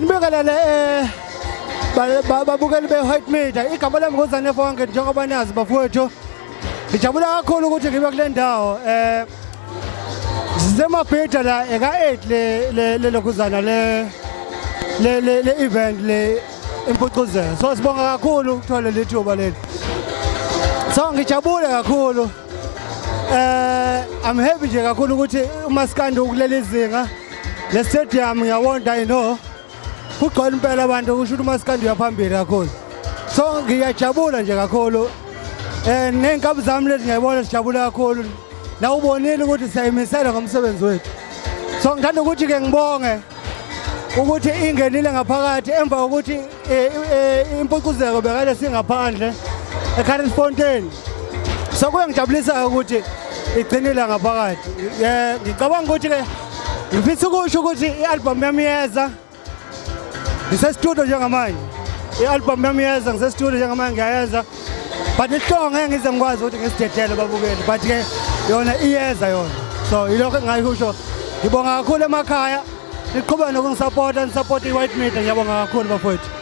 Nibekelele babukeli be-white media igama lami nguZanefa wonke njengoba nazi bafowethu ngijabula kakhulu ukuthi ngibe kule ndawo Mabhida la eka-8 le lokhuzana le event le Impucuzeko so sibonga kakhulu ukuthola le thuba leli so ngijabule kakhulu I'm happy nje kakhulu ukuthi uMaskandi ukuleli izinga le stadium ngiyawonda I know kugcwele impela abantu kusho ukuthi uMaskandi uyaphambili kakhulu so ngiyajabula nje kakhulu nenkabi zami lezi ngiyayibona sijabula kakhulu la ubonile ukuthi siyayimisela ngomsebenzi wethu so ngithanda ukuthi ke ngibonge ukuthi ingenile ngaphakathi emva kokuthi Impucuzeko bekade singaphandle eCarlsfontein so kuyangijabulisa ukuthi igcinile ngaphakathi ngicabanga ukuthi ke ngifisa ukusho ukuthi i-album yami iyeza ngisestudio njengamanje i-album yami iyeza ngisestudio njengamanje ngiyayenza but ihlonga ngeke ngize ngikwazi ukuthi ngisidedele babukeli but ke yona iyeza yona so yilokho engingayikusho ngibonga kakhulu emakhaya niqhubeka nokungisupporta nisupport i-white media ngiyabonga kakhulu bafowethu.